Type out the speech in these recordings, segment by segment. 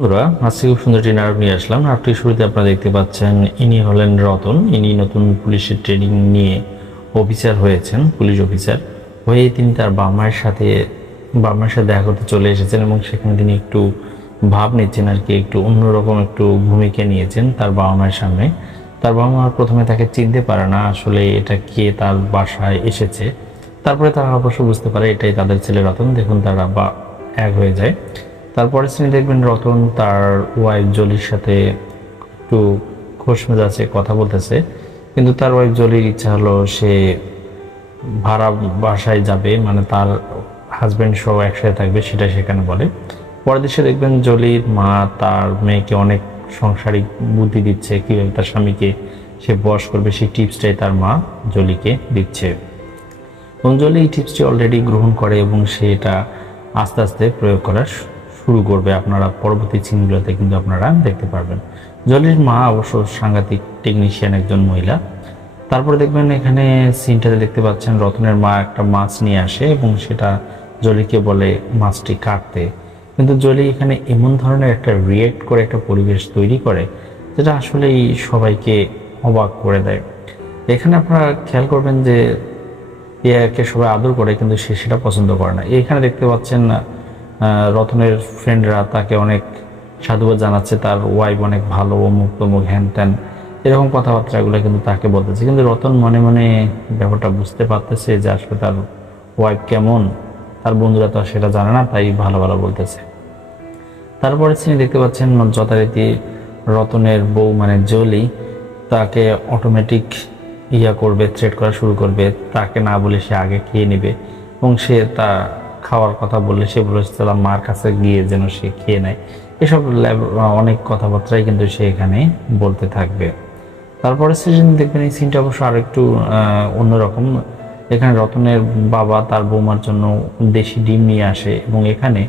বন্ধুরা, আজকে খুব সুন্দর একটি নাটক নিয়ে আসলাম। নাটকটির শুরুতে আপনারা দেখতে পাচ্ছেন ইনি হলেন রতন। ইনি নতুন পুলিশের ট্রেনিং নিয়ে অফিসার হয়েছেন, পুলিশ অফিসার হয়ে তিনি তার বাবা মায়ের সাথে দেখা করতে চলে এসেছেন এবং সেখানে তিনি একটু ভাব নিচ্ছেন আর কি, একটু অন্যরকম একটু ভূমিকা নিয়েছেন তার বাবা মায়ের সামনে। তার বাবা মা প্রথমে তাকে চিনতে পারে না, আসলে এটা কে তার বাসায় এসেছে। তারপরে তারা অবশ্য বুঝতে পারে এটাই তাদের ছেলে রতন। দেখুন তারা এক হয়ে যায়। তারপরে তিনি দেখবেন রতন তার ওয়াইফ জলির সাথে একটু খোশ মেজাজে কথা বলতেছে, কিন্তু তার ওয়াইফ জলির ইচ্ছা হলো সে ভাড়া বাসায় যাবে, মানে তার হাজব্যান্ড সহ একসাথে থাকবে, সেটা সেখানে বলে। পরের দৃশ্যে দেখবেন জলির মা তার মেয়েকে অনেক সাংসারিক বুদ্ধি দিচ্ছে, কীভাবে তার স্বামীকে সে বশ করবে সেই টিপসটাই তার মা জলিকে দিচ্ছে এবং জলি এই টিপসটি অলরেডি গ্রহণ করে এবং সে এটা আস্তে আস্তে প্রয়োগ করা শুরু করবে। আপনারা পরবর্তী সিনগুলোতে কিন্তু আপনারা দেখতে পারবেন। জলির মা অবশ্য সাংঘাতিক টেকনিশিয়ান একজন মহিলা। তারপরে দেখবেন এখানে সিনটাতে দেখতে পাচ্ছেন রতনের মা একটা মাছ নিয়ে আসে এবং সেটা জলিকে বলে মাছটি কাটতে, কিন্তু জলি এখানে এমন ধরনের একটা রিয়েক্ট করে একটা পরিবেশ তৈরি করে যেটা আসলেই সবাইকে অবাক করে দেয়। এখানে আপনারা খেয়াল করবেন যে একে সবাই আদর করে কিন্তু সে সেটা পছন্দ করে না। এখানে দেখতে পাচ্ছেন রতনের ফ্রেন্ডরা তাকে অনেক সাধুবাদ জানাচ্ছে, তার ওয়াইফ অনেক ভালো, অমুক তমুক হ্যান ত্যান এরকম কথাবার্তাগুলো কিন্তু তাকে বলতেছে, কিন্তু রতন মনে মনে ব্যাপারটা বুঝতে পারতেছে যে আসলে তার ওয়াইফ কেমন, তার বন্ধুরা তো সেটা জানে না, তাই ভালো ভালো বলতেছে। তারপরে তিনি দেখতে পাচ্ছেন যথারীতি রতনের বউ মানে জলি তাকে অটোমেটিক করবে, থ্রেট করা শুরু করবে, তাকে না বলে সে আগে খেয়ে নেবে এবং সে তা খাওয়ার কথা বললে সে বলেছিলাম মার কাছে গিয়ে যেন সে খেয়ে নেয়। এসব অনেক কথাবার্তাই কিন্তু সে এখানে বলতে থাকবে। তারপরে সিজন দেখবেন এই সিনটা অবশ্য আর একটু অন্যরকম। এখানে রতনের বাবা তার বৌমার জন্য দেশি ডিম নিয়ে আসে এবং এখানে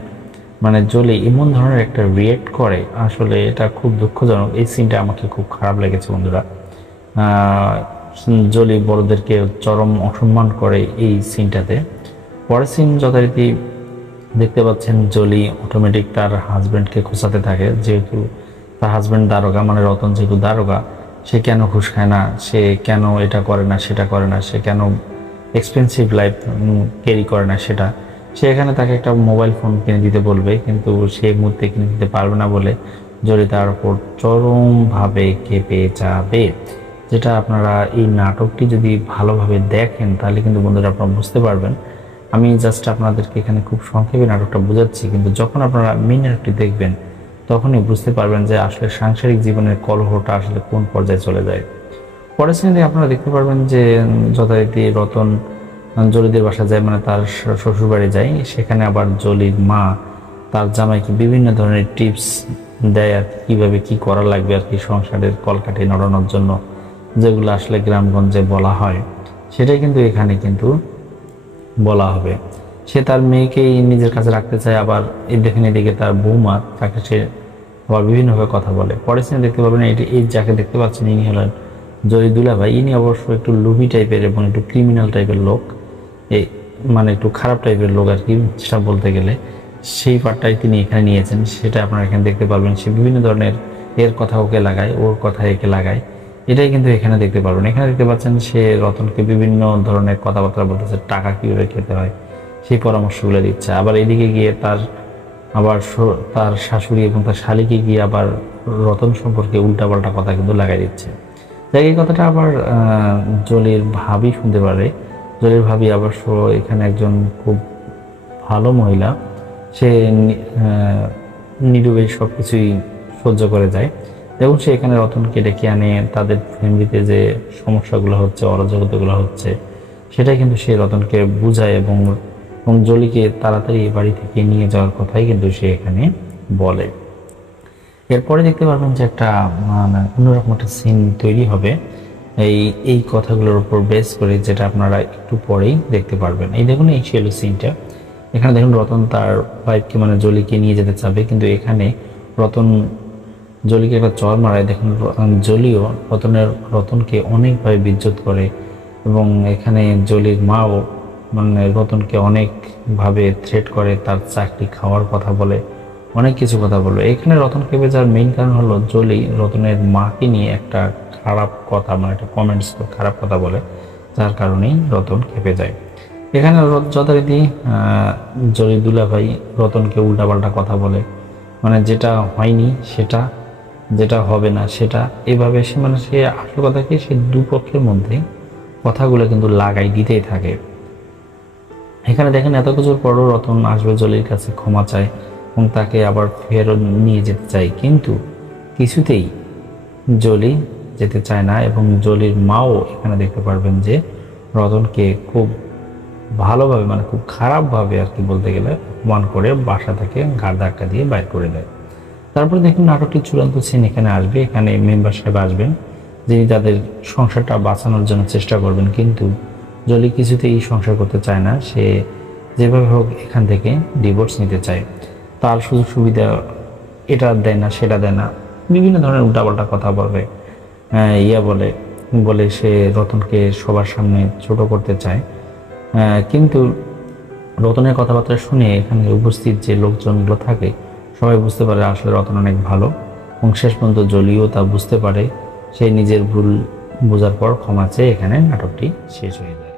মানে জলি এমন ধরনের একটা রিয়েক্ট করে, আসলে এটা খুব দুঃখজনক। এই সিনটা আমাকে খুব খারাপ লেগেছে বন্ধুরা। জলি বড়দেরকে চরম অসম্মান করে এই সিনটাতে। পরের সিন যথারীতি দেখতে পাচ্ছেন জলি অটোমেটিক তার হাজব্যান্ডকে খোঁচাতে থাকে, যেহেতু তার হাজব্যান্ড দারোগা, মানে রতন যেহেতু দারোগা, সে কেন ঘুষ খায় না, সে কেন এটা করে না সেটা করে না, সে কেন এক্সপেন্সিভ লাইফ ক্যারি করে না, সেটা সে এখানে তাকে একটা মোবাইল ফোন কিনে দিতে বলবে, কিন্তু সে মুহূর্তে কিনে দিতে পারবে না বলে জলি তার উপর চরমভাবে ক্ষেপে যাবে। যেটা আপনারা এই নাটকটি যদি ভালোভাবে দেখেন তাহলে কিন্তু বন্ধুরা আপনারা বুঝতে পারবেন। আমি জাস্ট আপনাদেরকে এখানে খুব সংক্ষেপে নাটকটা বোঝাচ্ছি, কিন্তু যখন আপনারা মেন নাটকটি দেখবেন তখনই বুঝতে পারবেন যে আসলে সাংসারিক জীবনের কলহটা আসলে কোন পর্যায়ে চলে যায়। পরের সিনে আপনারা দেখতে পারবেন যে যথারীতি রতন জলিদের বাসা যায়, মানে তার শ্বশুরবাড়ি যায়। সেখানে আবার জলির মা তার জামাইকে বিভিন্ন ধরনের টিপস দেয় আর কীভাবে কী করা লাগবে আর কি সংসারের কলকাঠি নড়ানোর জন্য, যেগুলো আসলে গ্রামগঞ্জে বলা হয় সেটাই কিন্তু এখানে কিন্তু বলা হবে। সে তার মেয়েকেই নিজের কাছে রাখতে চায়, আবার দেখেন এদিকে তার বৌমা তাকে সে আবার বিভিন্নভাবে কথা বলে। পরে সিনে দেখতে পাবেন এই যাকে দেখতে পাচ্ছেন ইনি হলেন জলি দুলাভাই। ইনি অবশ্য একটু লুভি টাইপের এবং একটু ক্রিমিনাল টাইপের লোক, এই মানে একটু খারাপ টাইপের লোক আর কি, সেটা বলতে গেলে সেই পার্টটাই তিনি এখানে নিয়েছেন। সেটা আপনারা এখানে দেখতে পারবেন। সে বিভিন্ন ধরনের এর কথা ওকে লাগায়, ওর কথা একে লাগায়, এটাই কিন্তু এখানে দেখতে পারবেন। এখানে দেখতে পাচ্ছেন সে রতনকে বিভিন্ন ধরনের কথাবার্তা বলতেছে, টাকা কীভাবে খেতে হয় সেই পরামর্শগুলো দিচ্ছে। আবার এদিকে গিয়ে তার শাশুড়ি এবং তার শালিকে গিয়ে আবার রতন সম্পর্কে উল্টাপাল্টা কথা কিন্তু লাগাই দিচ্ছে। যাই এই কথাটা আবার জলির ভাবি শুনতে পারে। জলির ভাবি অবশ্য এখানে একজন খুব ভালো মহিলা, সে নীরবে সব কিছুই সহ্য করে যায় এবং সে এখানে রতনকে ডেকে আনে, তাদের ফ্যামিলিতে যে সমস্যাগুলো হচ্ছে, অরাজকতাগুলো হচ্ছে সেটাই কিন্তু সে রতনকে বুঝায় এবং জলিকে তাড়াতাড়ি বাড়ি থেকে নিয়ে যাওয়ার কথাই কিন্তু সে এখানে বলে। এরপরে দেখতে পারবেন যে একটা মানে অন্যরকম একটা সিন তৈরি হবে এই কথাগুলোর উপর বেস করে, যেটা আপনারা একটু পরেই দেখতে পারবেন। এই দেখুন এই ছিল সিনটা। এখানে দেখুন রতন তার ওয়াইফকে মানে জলিকে নিয়ে যেতে চাবে, কিন্তু এখানে রতন জলিকে একটা চর মারায়। দেখুন জলিও রতনকে অনেকভাবে বিদ্যুৎ করে এবং এখানে জলির মাও মানে রতনকে অনেকভাবে থ্রেট করে, তার চাকরি খাওয়ার কথা বলে, অনেক কিছু কথা বললো। এখানে রতন খেপে যাওয়ার মেইন কারণ হলো জলি রতনের মাকে নিয়ে একটা খারাপ কথা, মানে একটা কমেন্টস, খারাপ কথা বলে, যার কারণেই রতন খেপে যায়। এখানে যথারীতি জলি দুলাভাই রতনকে উল্টাপাল্টা কথা বলে, মানে যেটা হয়নি সেটা, যেটা হবে না সেটা, এভাবে সে মানে সে আসল কথা কি, সে দুপক্ষের মধ্যে কথাগুলো কিন্তু লাগাই দিতেই থাকে। এখানে দেখেন এত কিছুর পরও রতন আসবে জলির কাছে ক্ষমা চায় এবং তাকে আবার ফেরত নিয়ে যেতে চায়, কিন্তু কিছুতেই জলি যেতে চায় না। এবং জলির মাও এখানে দেখতে পারবেন যে রতনকে খুব ভালোভাবে, মানে খুব খারাপভাবে আর কি বলতে গেলে অপমান করে বাসা থেকে ঘাড় ধাক্কা দিয়ে বাইর করে দেয়। তারপরে দেখুন নাটকটি চূড়ান্ত সিন এখানে আসবে। এখানে মেম্বার সাহেব আসবেন, যিনি তাদের সংসারটা বাঁচানোর জন্য চেষ্টা করবেন, কিন্তু জলি কিছুতেই সংসার করতে চায় না। সে যেভাবে হোক এখান থেকে ডিভোর্স নিতে চায়। তার সুযোগ সুবিধা এটা দেয় না, সেটা দেয় না, বিভিন্ন ধরনের উল্টাপাল্টা কথা বলবে, বলে বলে সে রতনকে সবার সামনে ছোট করতে চায়। কিন্তু রতনের কথাবার্তা শুনে এখানে উপস্থিত যে লোকজনগুলো থাকে সবাই বুঝতে পারে আসলে রতন অনেক ভালো, এবং শেষ পর্যন্ত জলিও তা বুঝতে পারে। সে নিজের ভুল বোঝার পর ক্ষমা চেয়ে এখানে নাটকটি শেষ হয়ে যায়।